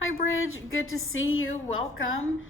Hi Bridge, good to see you, welcome.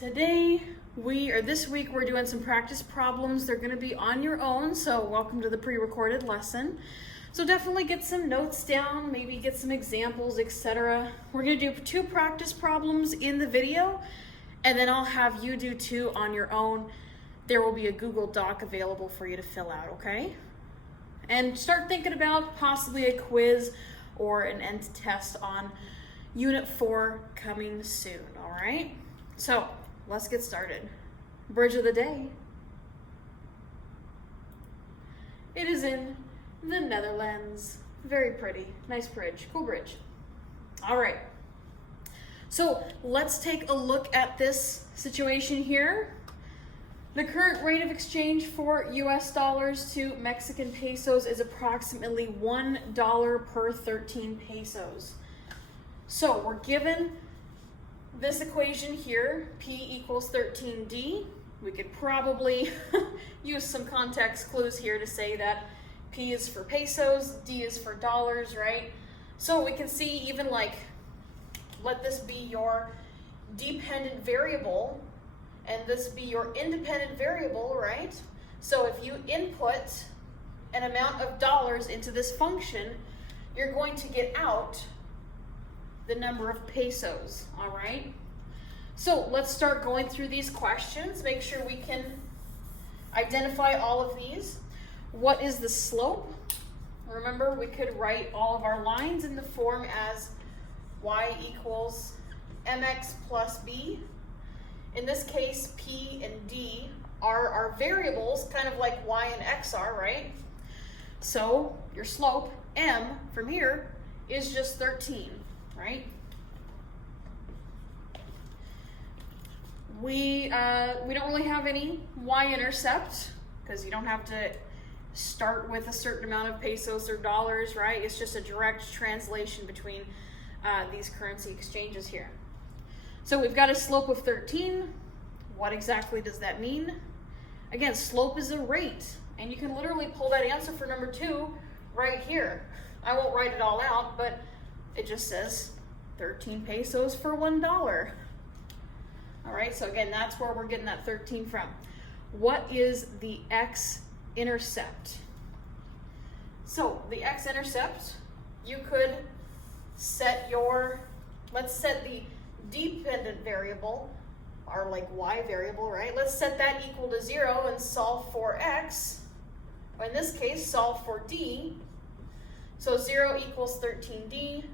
This week we're doing some practice problems. They're gonna be on your own, so welcome to the pre-recorded lesson. So definitely get some notes down, maybe get some examples, etc. We're gonna do 2 practice problems in the video, and then I'll have you do 2 on your own. There will be a Google Doc available for you to fill out, okay? And start thinking about possibly a quiz or an end test on Unit 4 coming soon, all right? So let's get started. Bridge of the day. It is in the Netherlands. Very pretty, nice bridge, cool bridge. All right, so let's take a look at this situation here. The current rate of exchange for US dollars to Mexican pesos is approximately $1 per 13 pesos. So we're given this equation here, P equals 13D. We could probably use some context clues here to say that P is for pesos, D is for dollars, right? So we can see even like, let this be your dependent variable and this be your independent variable, right? So if you input an amount of dollars into this function, you're going to get out the number of pesos, all right? So let's start going through these questions. Make sure we can identify all of these. What is the slope? Remember, we could write all of our lines in the form as y equals mx plus b. In this case, P and D are our variables, kind of like y and x are, right? So your slope, m, from here, is just 13, right? We don't really have any y-intercept, because you don't have to start with a certain amount of pesos or dollars, right? It's just a direct translation between these currency exchanges here. So we've got a slope of 13. What exactly does that mean? Again, slope is a rate, and you can literally pull that answer for number 2 right here. I won't write it all out, but it just says 13 pesos for $1. All right, so again, that's where we're getting that 13 from. What is the x-intercept? So the x-intercept, you could set let's set the dependent variable, our like y variable, right? Let's set that equal to 0 and solve for x. Or in this case, solve for d. So 0 equals 13d.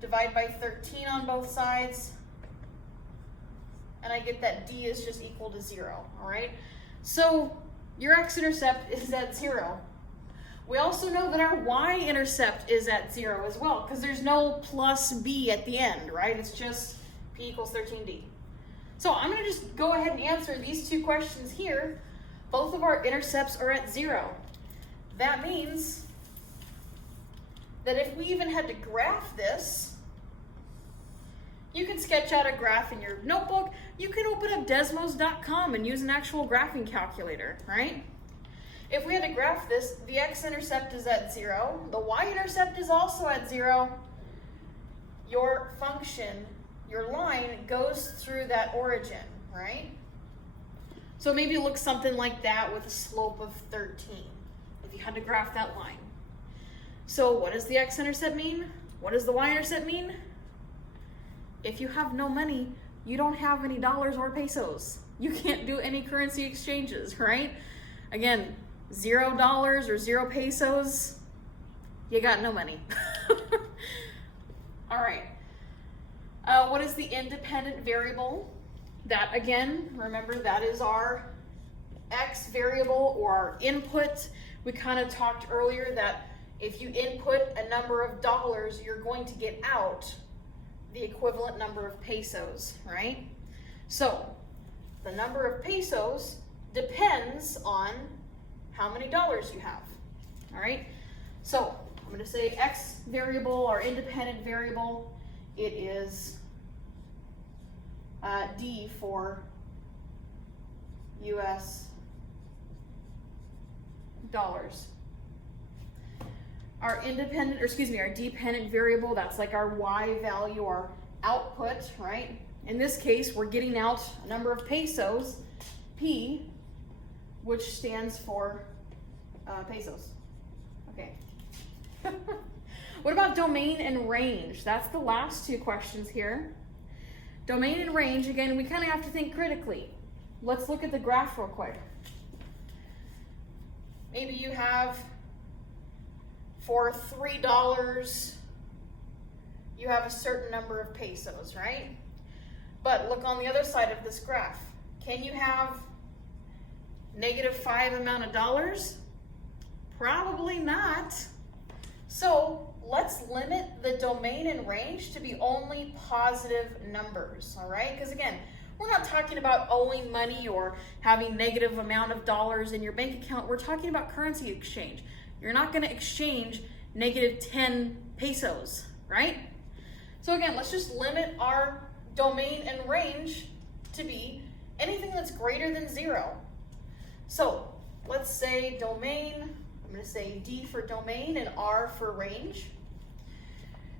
Divide by 13 on both sides. And I get that d is just equal to 0, all right? So your x-intercept is at 0. We also know that our y-intercept is at 0 as well, because there's no plus b at the end, right? It's just p equals 13d. So I'm going to just go ahead and answer these 2 questions here. Both of our intercepts are at 0. That means that if we even had to graph this, you can sketch out a graph in your notebook. You can open up Desmos.com and use an actual graphing calculator, right? If we had to graph this, the x-intercept is at 0. The y-intercept is also at 0. Your function, your line, goes through that origin, right? So maybe it looks something like that with a slope of 13, if you had to graph that line. So what does the x-intercept mean? What does the y-intercept mean? If you have no money, you don't have any dollars or pesos. You can't do any currency exchanges, right? Again, $0 or 0 pesos, you got no money. All right. What is the independent variable? That, again, remember, that is our x variable or our input. We kind of talked earlier that if you input a number of dollars, you're going to get out the equivalent number of pesos, right? So the number of pesos depends on how many dollars you have, all right? So I'm going to say x variable or independent variable, it is D for US. . 'Dollars. our independent, or excuse me, our dependent variable, that's like our y value, our output, right? In this case, we're getting out a number of pesos, P, which stands for pesos. Okay. What about domain and range? That's the last two questions here. Domain and range, again, we kind of have to think critically. Let's look at the graph real quick. Maybe you have, for $3, you have a certain number of pesos, right? But look on the other side of this graph. Can you have -5 amount of dollars? Probably not. So let's limit the domain and range to be only positive numbers, all right? Because again, we're not talking about owing money or having negative amount of dollars in your bank account. We're talking about currency exchange. You're not going to exchange -10 pesos, right? So again, let's just limit our domain and range to be anything that's greater than 0. So let's say domain, I'm going to say D for domain and R for range.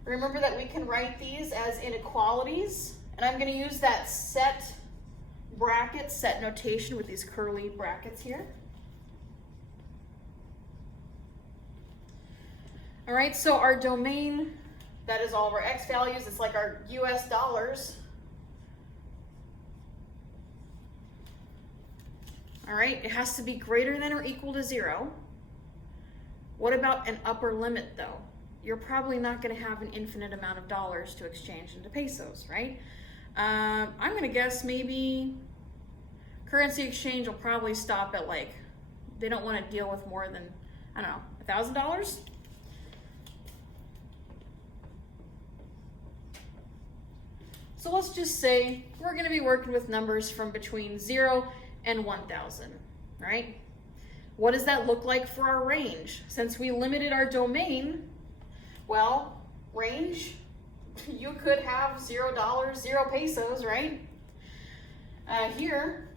Remember that we can write these as inequalities, and I'm going to use that set bracket, set notation with these curly brackets here. All right, so our domain, that is all of our X values. It's like our US dollars. All right, it has to be greater than or equal to 0. What about an upper limit though? You're probably not going to have an infinite amount of dollars to exchange into pesos, right? I'm going to guess maybe currency exchange will probably stop at like, they don't want to deal with more than, I don't know, $1,000? So let's just say we're going to be working with numbers from between 0 and 1,000, right? What does that look like for our range? Since we limited our domain, well, range, you could have $0, 0 pesos, right? Here,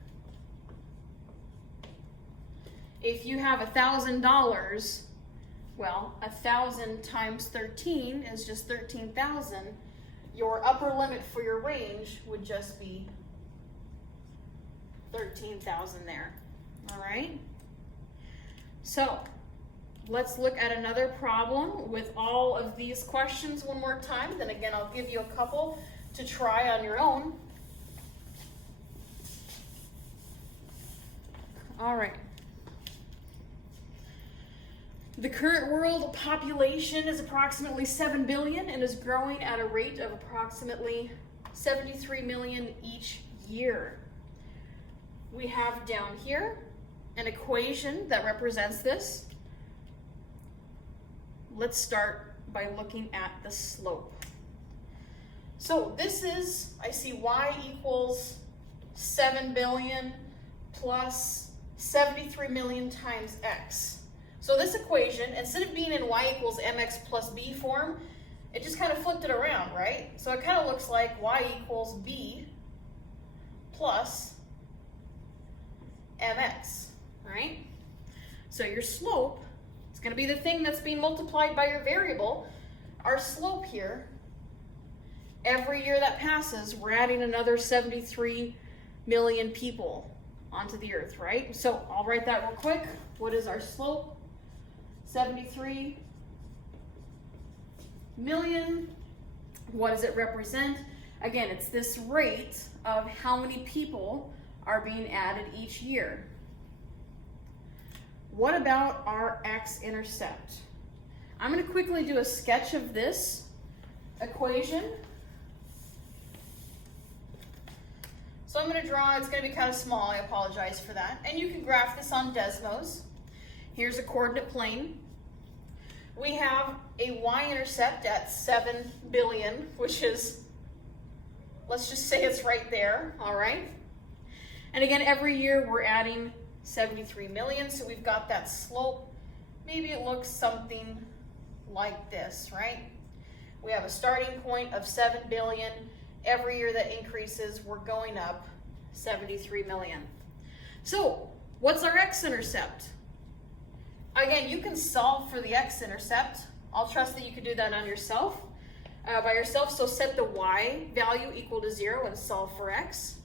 if you have $1,000, well, 1,000 times 13 is just 13,000. Your upper limit for your range would just be 13,000 there, all right? So let's look at another problem with all of these questions one more time. Then again, I'll give you a couple to try on your own. All right. The current world population is approximately 7 billion and is growing at a rate of approximately 73 million each year. We have down here an equation that represents this. Let's start by looking at the slope. So this is, I see y equals 7 billion plus 73 million times x. So this equation, instead of being in y equals mx plus b form, it just kind of flipped it around, right? So it kind of looks like y equals b plus mx, right? So your slope, it's going to be the thing that's being multiplied by your variable. Our slope here, every year that passes, we're adding another 73 million people onto the earth, right? So I'll write that real quick. What is our slope? 73 million. What does it represent? Again, it's this rate of how many people are being added each year. What about our x-intercept? I'm going to quickly do a sketch of this equation. So I'm going to draw, it's going to be kind of small, I apologize for that. And you can graph this on Desmos. Here's a coordinate plane. We have a y-intercept at 7 billion, which is, let's just say it's right there, all right? And again, every year we're adding 73 million, so we've got that slope. Maybe it looks something like this, right? We have a starting point of 7 billion. Every year that increases, we're going up 73 million. So what's our x-intercept? Again, you can solve for the x-intercept I'll trust that you can do that on yourself, by yourself. So set the y value equal to 0 and solve for x.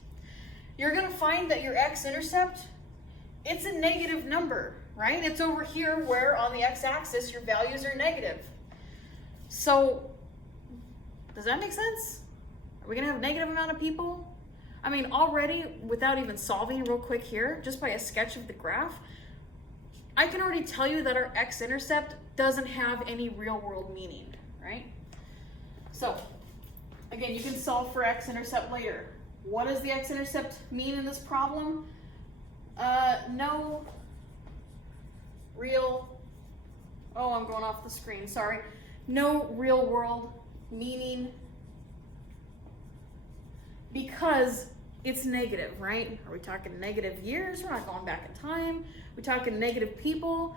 You're gonna find that your x-intercept, it's a negative number, right? It's over here where on the x-axis your values are negative. So, does that make sense? Are we gonna have a negative amount of people? I mean, already, without even solving real quick here, just by a sketch of the graph, I can already tell you that our x-intercept doesn't have any real world meaning, right? So, again, you can solve for x-intercept later. What does the x-intercept mean in this problem? No real, oh, I'm going off the screen, sorry. No real world meaning because it's negative, right? Are we talking negative years? We're not going back in time. We're talking negative people?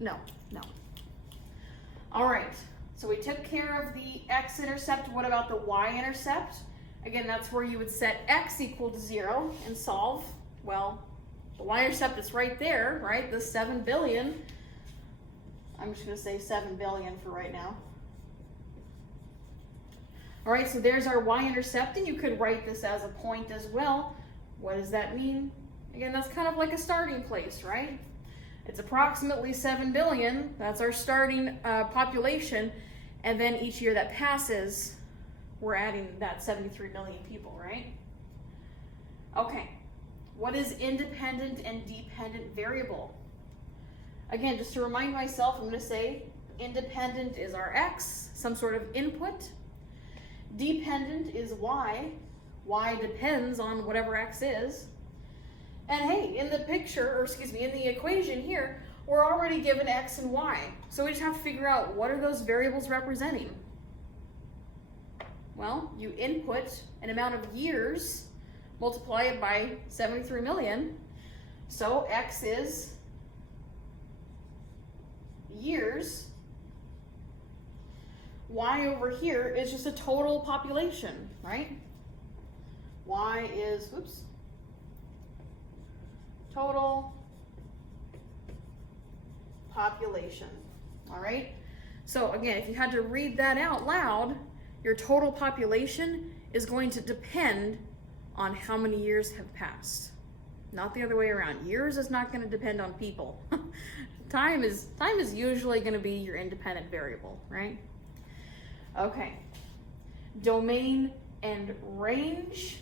No. All right, so we took care of the x-intercept. What about the y-intercept? Again, that's where you would set x equal to 0 and solve. Well, the y-intercept is right there, right? The 7 billion. I'm just gonna say 7 billion for right now. All right, so there's our y-intercept, and you could write this as a point as well. What does that mean? Again, that's kind of like a starting place, right? It's approximately 7 billion. That's our starting population. And then each year that passes, we're adding that 73 million people, right? Okay, what is independent and dependent variable? Again, just to remind myself, I'm gonna say independent is our x, some sort of input. Dependent is y. Y depends on whatever x is. And hey, in the picture, or excuse me, in the equation here, we're already given x and y. So we just have to figure out what are those variables representing. Well, you input an amount of years, multiply it by 73 million. So x is years. Y over here is just a total population, right? Y is, whoops, total population, all right? So again, if you had to read that out loud, your total population is going to depend on how many years have passed. Not the other way around. Years is not going to depend on people. Time is usually going to be your independent variable, right? Okay. Domain and range.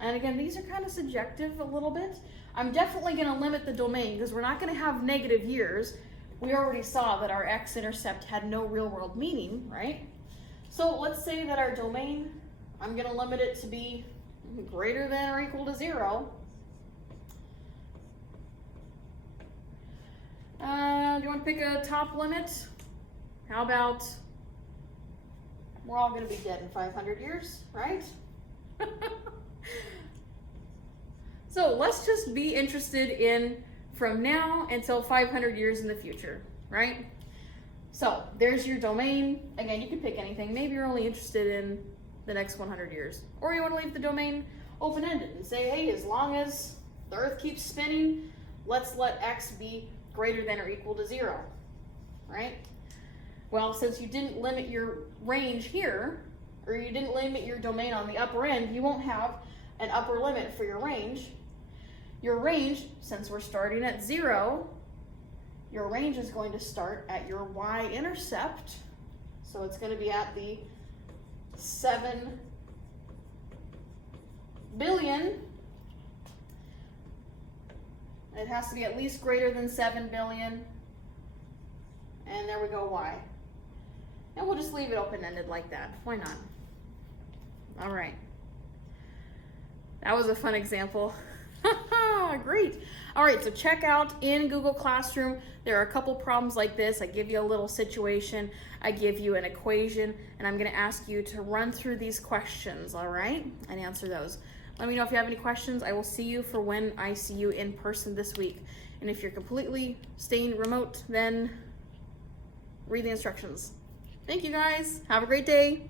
And again, these are kind of subjective a little bit. I'm definitely going to limit the domain because we're not going to have negative years. We already saw that our x-intercept had no real world meaning, right? So let's say that our domain, I'm going to limit it to be greater than or equal to 0. Do you want to pick a top limit? How about we're all going to be dead in 500 years, right? So let's just be interested in from now until 500 years in the future, right? So there's your domain. Again, you can pick anything. Maybe you're only interested in the next 100 years. Or you want to leave the domain open-ended and say, hey, as long as the Earth keeps spinning, let's let x be greater than or equal to 0, right? Well, since you didn't limit your range here, or you didn't limit your domain on the upper end, you won't have an upper limit for your range. Your range, since we're starting at 0, your range is going to start at your y-intercept. So it's going to be at the 7 billion. It has to be at least greater than 7 billion. And there we go, y. And we'll just leave it open-ended like that. Why not? All right. That was a fun example. Great. All right, so check out in Google Classroom. There are a couple problems like this. I give you a little situation. I give you an equation, and I'm going to ask you to run through these questions, all right, and answer those. Let me know if you have any questions. I will see you for when I see you in person this week. And if you're completely staying remote, then read the instructions. Thank you, guys. Have a great day.